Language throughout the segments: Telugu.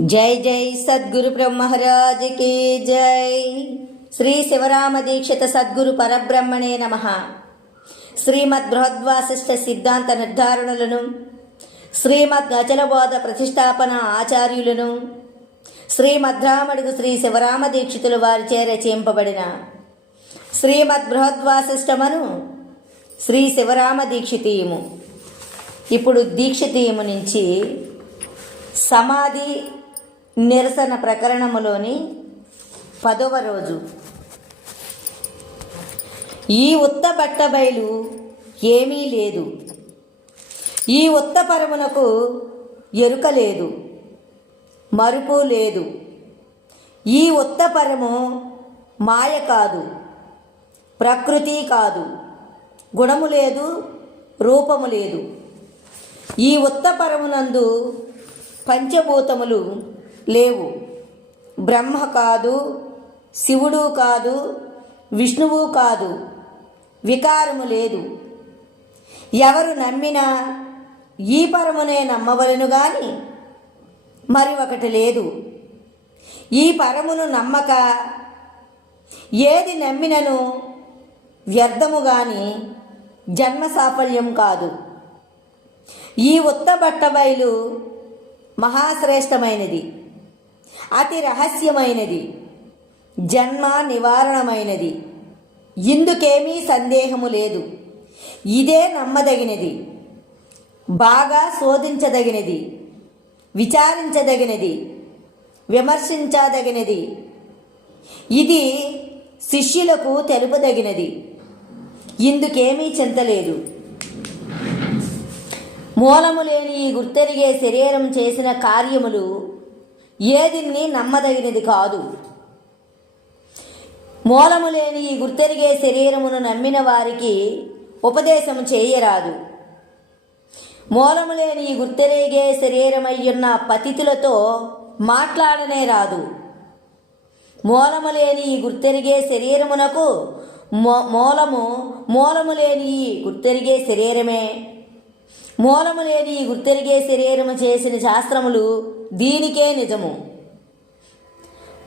जय जय सद्गुरु ब्रह्मराज की जय। श्री शिवराम दीक्षित सद्गुरु परब्रह्मणे नमः। श्रीमद् बृहद्वासिष्ठ सिद्धांत निर्धारणలను శ్రీమద్ అచలబోధ ప్రతిష్టాపన ఆచార్యులను శ్రీమద్రామడుగు శ్రీ శివరామ దీక్షితులు వారిచే రచింపబడిన శ్రీమద్ బృహద్వాసిష్టమను శ్రీ శివరామ దీక్షితీయము. ఇప్పుడు దీక్షితీయము నుంచి సమాధి నిరసన ప్రకరణములోని 10వ రోజు. ఈ ఉత్త బట్టబయలు ఏమీ లేదు, ఈ ఉత్త పరమునకు ఎరుక లేదు, మరుపు లేదు. ఈ ఉత్త పరము మాయ కాదు, ప్రకృతి కాదు, గుణము లేదు, రూపము లేదు. ఈ ఉత్త పరమునందు పంచభూతములు లేవు. బ్రహ్మ కాదు, శివుడు కాదు, విష్ణువు కాదు, వికారము లేదు. ఎవరు నమ్మినా ఈ పరమునే నమ్మవలెను గాని మరి ఒకటి లేదు. ఈ పరమును నమ్మక ఏది నమ్మినను వ్యర్థము గాని జన్మ సాఫల్యం కాదు. ఈ ఉత్త బట్టబయలు మహాశ్రేష్టమైనది, అతి రహస్యమైనది, జన్మ నివారణమైనది. ఇందుకేమీ సందేహము లేదు. ఇదే నమ్మదగినది, బాగా శోధించదగినది, విచారించదగినది, విమర్శించదగినది. ఇది శిష్యులకు తెలుపదగినది. ఇందుకేమీ చింతలేదు. మూలము లేని ఈ గుర్తెరిగే శరీరం చేసిన కార్యములు ఏదిన్ని నమ్మదగినది కాదు. మూలము లేని ఈ గుర్తెరిగే శరీరమును నమ్మిన వారికి ఉపదేశము చేయరాదు. మూలము లేని ఈ గుర్తెరిగే శరీరమయ్యున్న పతితులతో మాట్లాడనే రాదు. మూలము లేని ఈ గుర్తెరిగే శరీరమునకు మూలము లేని ఈ గుర్తెరిగే శరీరమే. మూలము లేని ఈ గుర్తెరిగే శరీరము చేసిన శాస్త్రములు దీనికే నిజము.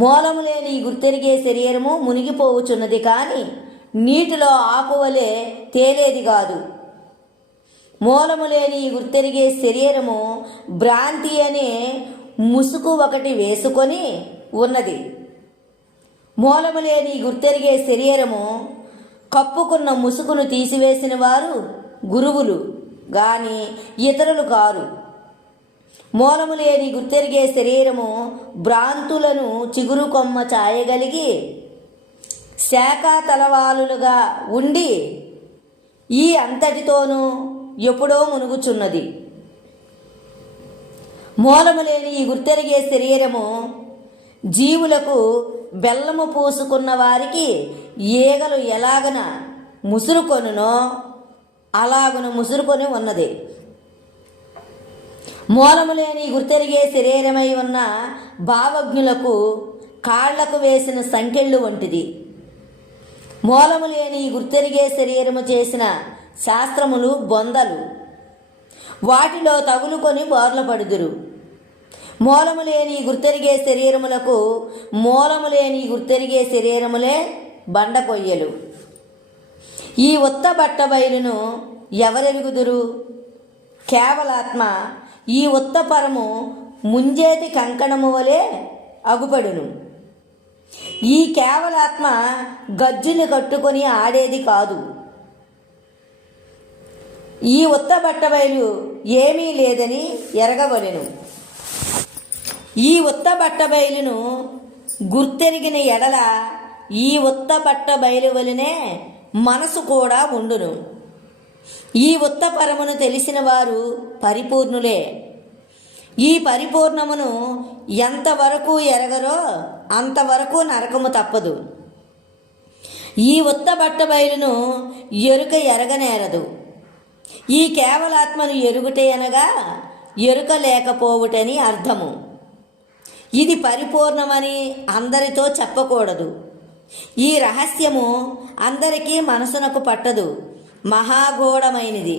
మూలము లేని ఈ గుర్తెరిగే శరీరము మునిగిపోవుచున్నది కానీ నీటిలో ఆకువలే తేలేది కాదు. మూలము లేని ఈ గుర్తెరిగే శరీరము భ్రాంతి అనే ముసుగు ఒకటి వేసుకొని ఉన్నది. మూలము లేని ఈ గుర్తెరిగే శరీరము కప్పుకున్న ముసుగును తీసివేసిన వారు గురువులు గాని ఇతరులు కారు. మూలము లేని గుర్తెరిగే శరీరము భ్రాంతులను చిగురు కొమ్మ చాయగలిగి శాఖా తలవాలులుగా ఉండి ఈ అంతటితోనూ ఎప్పుడో మునుగుచున్నది. మూలము లేని ఈ గుర్తెరిగే శరీరము జీవులకు బెల్లము పూసుకున్న వారికి ఈగలు ఎలాగన ముసురుకొనునో అలాగున ముసురుకొని ఉన్నది. మూలము లేని గుర్తెరిగే శరీరమై ఉన్న భావజ్ఞులకు కాళ్లకు వేసిన సంకెళ్ళు వంటిది. మూలము లేని గుర్తెరిగే శరీరము చేసిన శాస్త్రములు బొందలు, వాటిలో తగులుకొని బోర్లపడుదురు. మూలము లేని గుర్తెరిగే శరీరములకు మూలము లేని గుర్తెరిగే శరీరములే బండకొయ్యలు. ఈ ఉత్త బట్టబయలును ఎవరెరుగుదురు? కేవలాత్మ ఈ ఉత్త పరము ముంజేతి కంకణము వలె అగుపడును. ఈ కేవలాత్మ గజ్జులు కట్టుకొని ఆడేది కాదు. ఈ ఉత్త బట్టబయలు ఏమీ లేదని ఎరగవలెను. ఈ ఉత్త బట్టబయలును గుర్తెరిగిన ఎడల ఈ ఉత్త బట్టబయలు వలనే మనసు కూడా ఉండును. ఈ ఉత్త పరమును తెలిసిన వారు పరిపూర్ణులే. ఈ పరిపూర్ణమును ఎంతవరకు ఎరగరో అంతవరకు నరకము తప్పదు. ఈ ఉత్త బట్టబయలును ఎరుక ఎరగనేరదు. ఈ కేవలాత్మను ఎరుగుటే అనగా ఎరుక లేకపోవుటని అర్థము. ఇది పరిపూర్ణమని అందరితో చెప్పకూడదు. ఈ రహస్యము అందరికీ మనసునకు పట్టదు, మహాగూఢమైనది.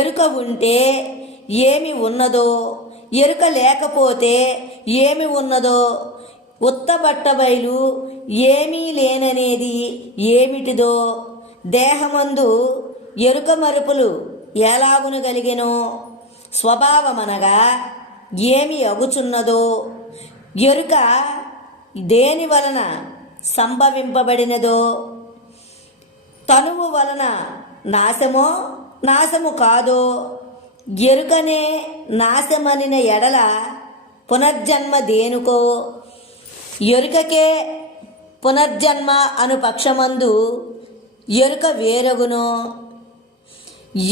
ఎరుక ఉంటే ఏమి ఉన్నదో ఎరుక లేకపోతే ఏమి ఉన్నదో, ఉత్తబట్టబయలు ఏమీ లేననేది ఏమిటిదో, దేహమందు ఎరుక మరుపులు ఎలాగును కలిగెనో, స్వభావమనగా ఏమి అగుచున్నదో, ఎరుక దేని వలన సంభవింపబడినదో, తనువు వలన నాశమో నాశము కాదో, ఎరుకనే నాశమనిన ఎడల పునర్జన్మ దేనుకో, ఎరుకకే పునర్జన్మ అను పక్షమందు ఎరుక వేరగునో,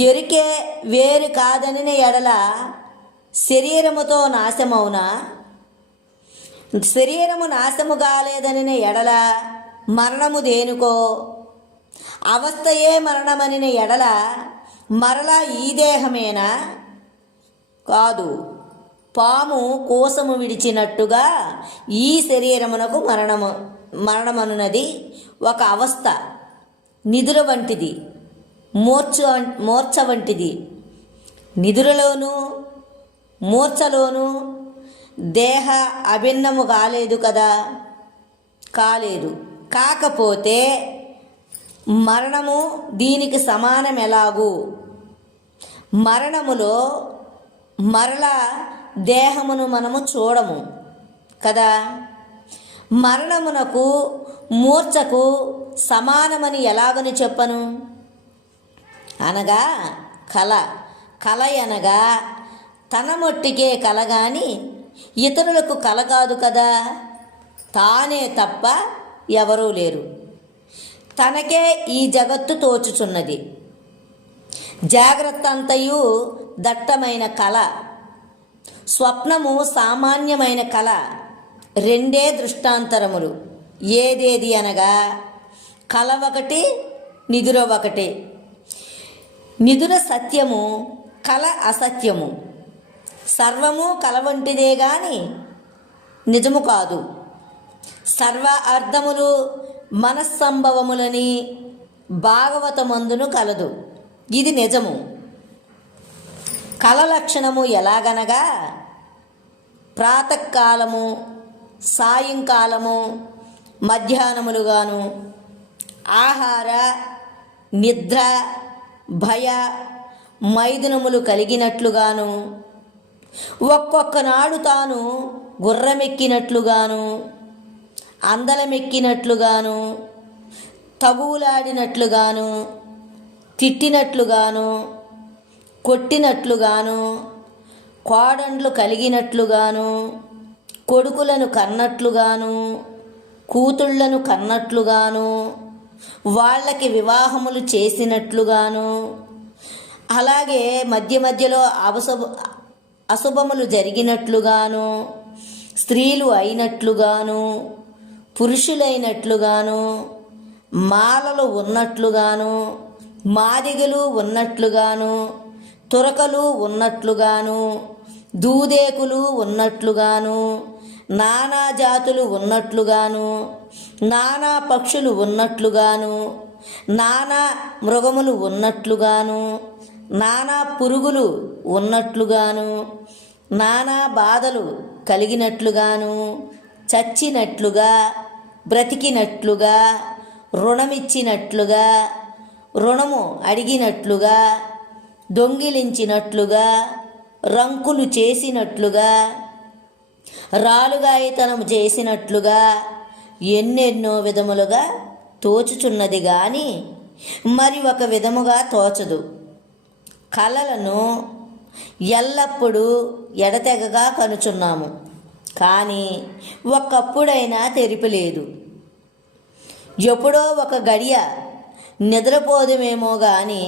ఎరుకే వేరు కాదనిన ఎడల శరీరముతో నాశమవునా, శరీరము నాశము కాలేదనిన ఎడల మరణము దేనుకో, అవస్థయే మరణమనిన ఎడల మరలా ఈ దేహమేనా, కాదు, పాము కోసము విడిచినట్టుగా ఈ శరీరమునకు మరణమనున్నది ఒక అవస్థ, నిద్ర వంటిది, మూర్ఛ వంటిది. నిద్రలోనూ మూర్ఛలోనూ దేహ అభిన్నము కాలేదు కదా, కాలేదు. కాకపోతే మరణము దీనికి సమానమెలాగు, మరణములో మరలా దేహమును మనము చూడము కదా, మరణమునకు మూర్ఛకు సమానమని ఎలాగని చెప్పను, అనగా కల అనగా తన మొట్టికే కల గాని ఇతరులకు కల కాదు కదా, తానే తప్ప ఎవరూ లేరు, తనకే ఈ జగత్తు తోచుచున్నది. జాగ్రత్త అంతయు దట్టమైన కల, స్వప్నము సామాన్యమైన కల, రెండే దృష్టాంతరములు. ఏదేది అనగా కల ఒకటి, నిదుర ఒకటి. నిదుర సత్యము, కల అసత్యము. సర్వము కల వంటిదే గాని నిజము కాదు. సర్వ అర్థములు మనస్సంభవములని భాగవతమందును కలదు, ఇది నిజము. కల లక్షణము ఎలాగనగా ప్రాతకాలము, సాయంకాలము, మధ్యాహ్నములుగాను, ఆహార, నిద్ర, భయ, మైథునములు కలిగినట్లుగాను, ఒక్కొక్క నాడు తాను గుర్రమెక్కినట్లుగాను, అందలమెక్కినట్లుగాను, తగువులాడినట్లుగాను, తిట్టినట్లుగాను, కొట్టినట్లుగాను, కోడండ్లు కలిగినట్లుగాను, కొడుకులను కన్నట్లుగాను, కూతుళ్లను కన్నట్లుగాను, వాళ్ళకి వివాహములు చేసినట్లుగాను, అలాగే మధ్య మధ్యలో అశుభములు జరిగినట్లుగాను, స్త్రీలు అయినట్లుగాను, పురుషులైనట్లుగాను, మాలలు ఉన్నట్లుగాను, మాదిగలు ఉన్నట్లుగాను, తురకలు ఉన్నట్లుగాను, దూదేకులు ఉన్నట్లుగాను, నానా జాతులు ఉన్నట్లుగాను, నానా పక్షులు ఉన్నట్లుగాను, నానా మృగములు ఉన్నట్లుగాను, నానా పురుగులు ఉన్నట్లుగాను, నానా బాధలు కలిగినట్లుగాను, చచ్చినట్లుగా, బ్రతికినట్లుగా, రుణమిచ్చినట్లుగా, రుణము అడిగినట్లుగా, దొంగిలించినట్లుగా, రంకులు చేసినట్లుగా, రాలుగాయితనం చేసినట్లుగా ఎన్నెన్నో విధములుగా తోచుచున్నది గాని మరి ఒక విధముగా తోచదు. కలలను ఎల్లప్పుడూ ఎడతెగగా కనుచున్నాము, కానీ ఒక్కప్పుడైనా తెరిపిలేదు. ఎప్పుడో ఒక గడియ నిద్రపోదుమేమో గాని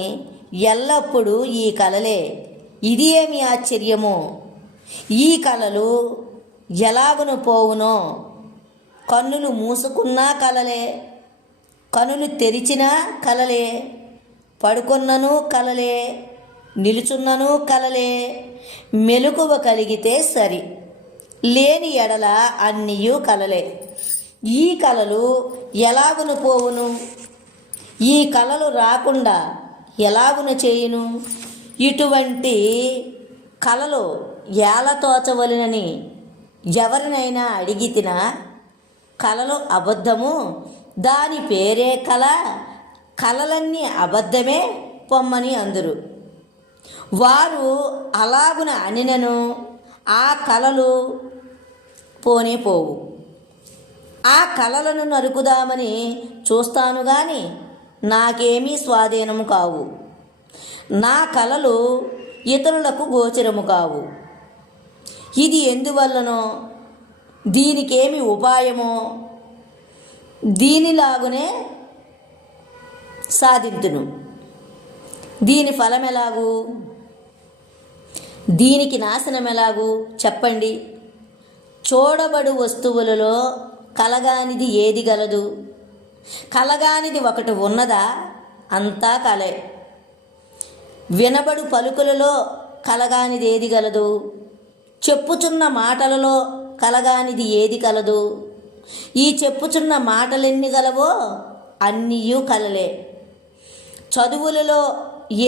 ఎల్లప్పుడూ ఈ కలలే. ఇది ఏమి ఆశ్చర్యమో! ఈ కలలు ఎలాగును పోవునో. కన్నులు మూసుకున్నా కలలే, కనులు తెరిచినా కలలే, పడుకున్నను కలలే, నిలుచున్నను కలలే. మెలకువ కలిగితే సరి, లేని ఎడల అన్నీయు కలలే. ఈ కలలు ఎలాగును పోవును? ఈ కలలు రాకుండా ఎలాగున చేయును? ఇటువంటి కలలు ఏలతోచవలెనని ఎవరినైనా అడిగితినా కలలు అబద్ధము, దాని పేరే కల, కలలన్నీ అబద్ధమే పొమ్మని అందురు. వారు అలాగున అనినను ఆ కలలు పోనే పోవు. ఆ కలలను నరుకుదామని చూస్తాను గాని నాకేమీ స్వాధీనము కావు. నా కలలు ఇతరులకు గోచరము కావు. ఇది ఎందువల్లనో, దీనికేమి ఉపాయమో దీనిలాగునే సాధింతును. దీని ఫలమెలాగు, దీనికి నాశనమెలాగు చెప్పండి. చూడబడు వస్తువులలో కలగానిది ఏది గలదు? కలగానిది ఒకటి ఉన్నదా? అంతా కలే. వినబడు పలుకులలో కలగానిది ఏది గలదు? చెప్పుచున్న మాటలలో కలగానిది ఏది కలదు? ఈ చెప్పుచున్న మాటలెన్ని గలవో అన్నీయూ కలలే. చదువులలో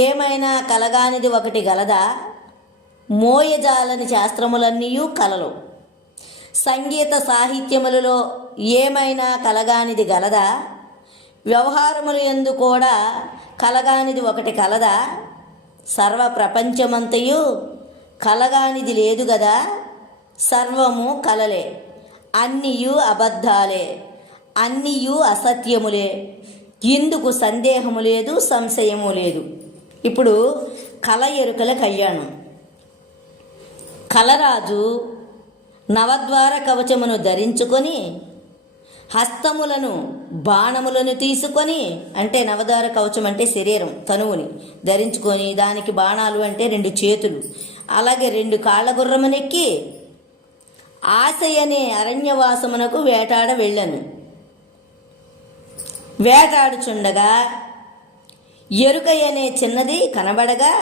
ఏమైనా కలగానిది ఒకటి గలదా? మోయజాలని శాస్త్రములన్నీయూ కలలు. సంగీత సాహిత్యములలో ఏమైనా కలగానిది గలదా? వ్యవహారములు యందు కూడా కలగానిది ఒకటి కలదా? సర్వ ప్రపంచమంతయు కలగానిది లేదు గదా. సర్వము కలలే, అన్నీయు అబద్ధాలే, అన్నీయు అసత్యములే. ఇందుకు సందేహము లేదు, సంశయము లేదు. ఇప్పుడు కల ఎరుకల కళ్యాణం. కలరాజు నవద్వార కవచమును ధరించుకొని హస్తములను బాణములను తీసుకొని, అంటే నవద్వార కవచం అంటే శరీరం, తనువుని ధరించుకొని దానికి బాణాలు అంటే 2 చేతులు, అలాగే 2 కాళ్ళ గుర్రమునెక్కి ఆశయనే అరణ్యవాసమునకు వేటాడ వెళ్ళను. వేటాడుచుండగా ఎరుకయనే చిన్నది కనబడగా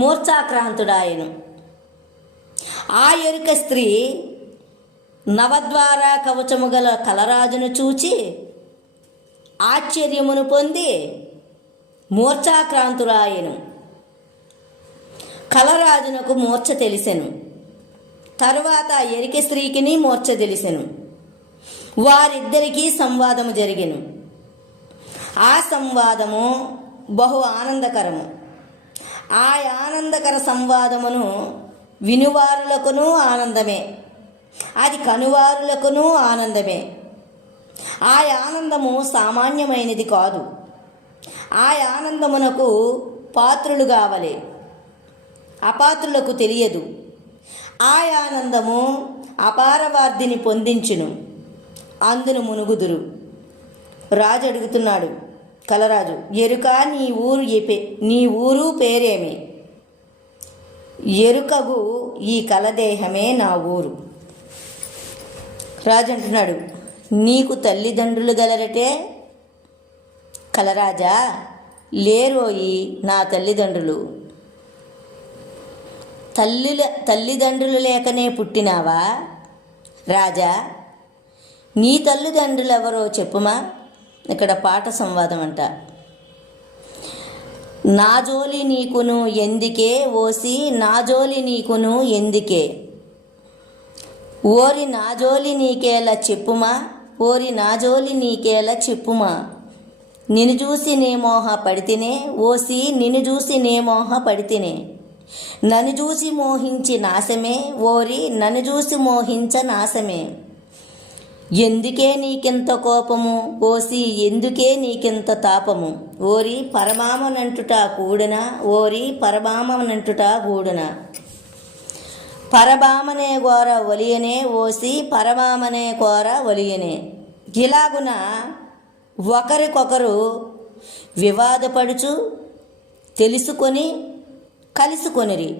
మూర్ఛాక్రాంతుడాయను. ఆ ఎరుక స్త్రీ నవద్వార కవచము గల కలరాజును చూచి ఆశ్చర్యమును పొంది మూర్ఛాక్రాంతురాయను. కలరాజునకు మూర్ఛ తెలిసెను. తరువాత ఎరిక స్త్రీకిని మూర్ఛ తెలిసెను. వారిద్దరికీ సంవాదము జరిగెను. ఆ సంవాదము బహు ఆనందకరము. ఆ ఆనందకర సంవాదమును వినువారులకును ఆనందమే, అది కనువారులకును ఆనందమే. ఆ ఆనందము సామాన్యమైనది కాదు. ఆ ఆనందమునకు పాత్రులు కావాలి, అపాత్రులకు తెలియదు. ఆ ఆనందము అపారవార్ధిని పొందించును, అందును మునుగుదురు. రాజు అడుగుతున్నాడు, కలరాజు, ఎరుక నీ ఊరు పేరేమి? ఎరుకగు ఈ కలదేహమే నా ఊరు. రాజు అంటున్నాడు, నీకు తల్లిదండ్రులు గలరటే? కలరాజా, లేరోయి నా తల్లిదండ్రులు. తల్లిదండ్రులు లేకనే పుట్టినావా? రాజా, నీ తల్లిదండ్రులు ఎవరో చెప్పుమా. ఇక్కడ పాట సంవాదం అంట. నా జోలి నీకును ఎందుకే ఓసి, నా జోలి నీకును ఎందుకే, ఓరి నా జోలి నీకేలా చెప్పుమా, ఓరి నా జోలి నీకేలా చెప్పుమా. నిన్ను చూసి నే మోహ పడితేనే ఓసి, నిన్ను చూసి నే మోహ పడితేనే. నన్ను చూసి మోహించి నాశమే, ఓరి నన్ను చూసి మోహించ నాశమే. ఎందుకే నీకింత కోపము ఓసి, ఎందుకే నీకింత తాపము. ఓరి పరమామనంటుట కూడున, ఓరి పరమామనంటుట కూడున. పరబామనే గోర ఒలియనే ఓసి, పరమామనే కోర ఒలియనే. ఇలాగున ఒకరికొకరు వివాదపడుచు తెలుసుకొని కలుసుకొనిరి.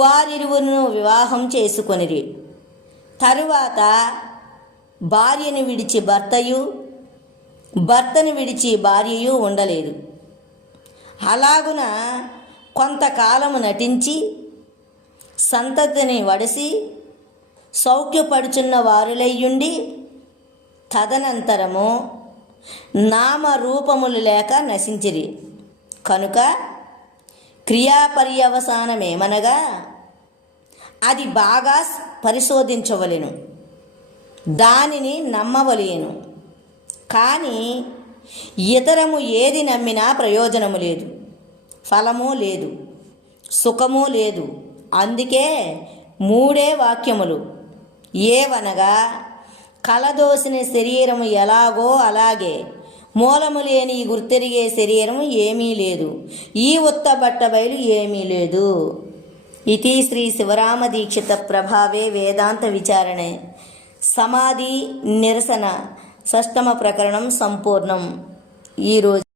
వారిరువును వివాహం చేసుకొనిరి. తరువాత భార్యను విడిచి భర్తయు, భర్తను విడిచి భార్యయు ఉండలేదు. అలాగున కొంతకాలము నటించి సంతతిని వడసి సౌఖ్యపడుచున్న వారులయ్యుండి తదనంతరము నామరూపములు లేక నశించిరి. కనుక క్రియాపర్యవసానమేమనగా అది బాగా పరిశోధించవలెను, దానిని నమ్మవలేను. కానీ ఇతరము ఏది నమ్మినా ప్రయోజనము లేదు, ఫలము లేదు, సుఖము లేదు. అందుకే మూడే వాక్యములు. ఏవనగా, కలదోసిన శరీరము ఎలాగో అలాగే మూలము లేని ఈ గుర్తెరిగే శరీరము ఏమీ లేదు, ఈ ఉత్తబట్ట బయలు ఏమీ లేదు. ఇతి శ్రీ శివరామ దీక్షిత ప్రభావే వేదాంత విచారణే సమాధి నిరసన షష్టమ ప్రకరణం సంపూర్ణం. ఈరోజు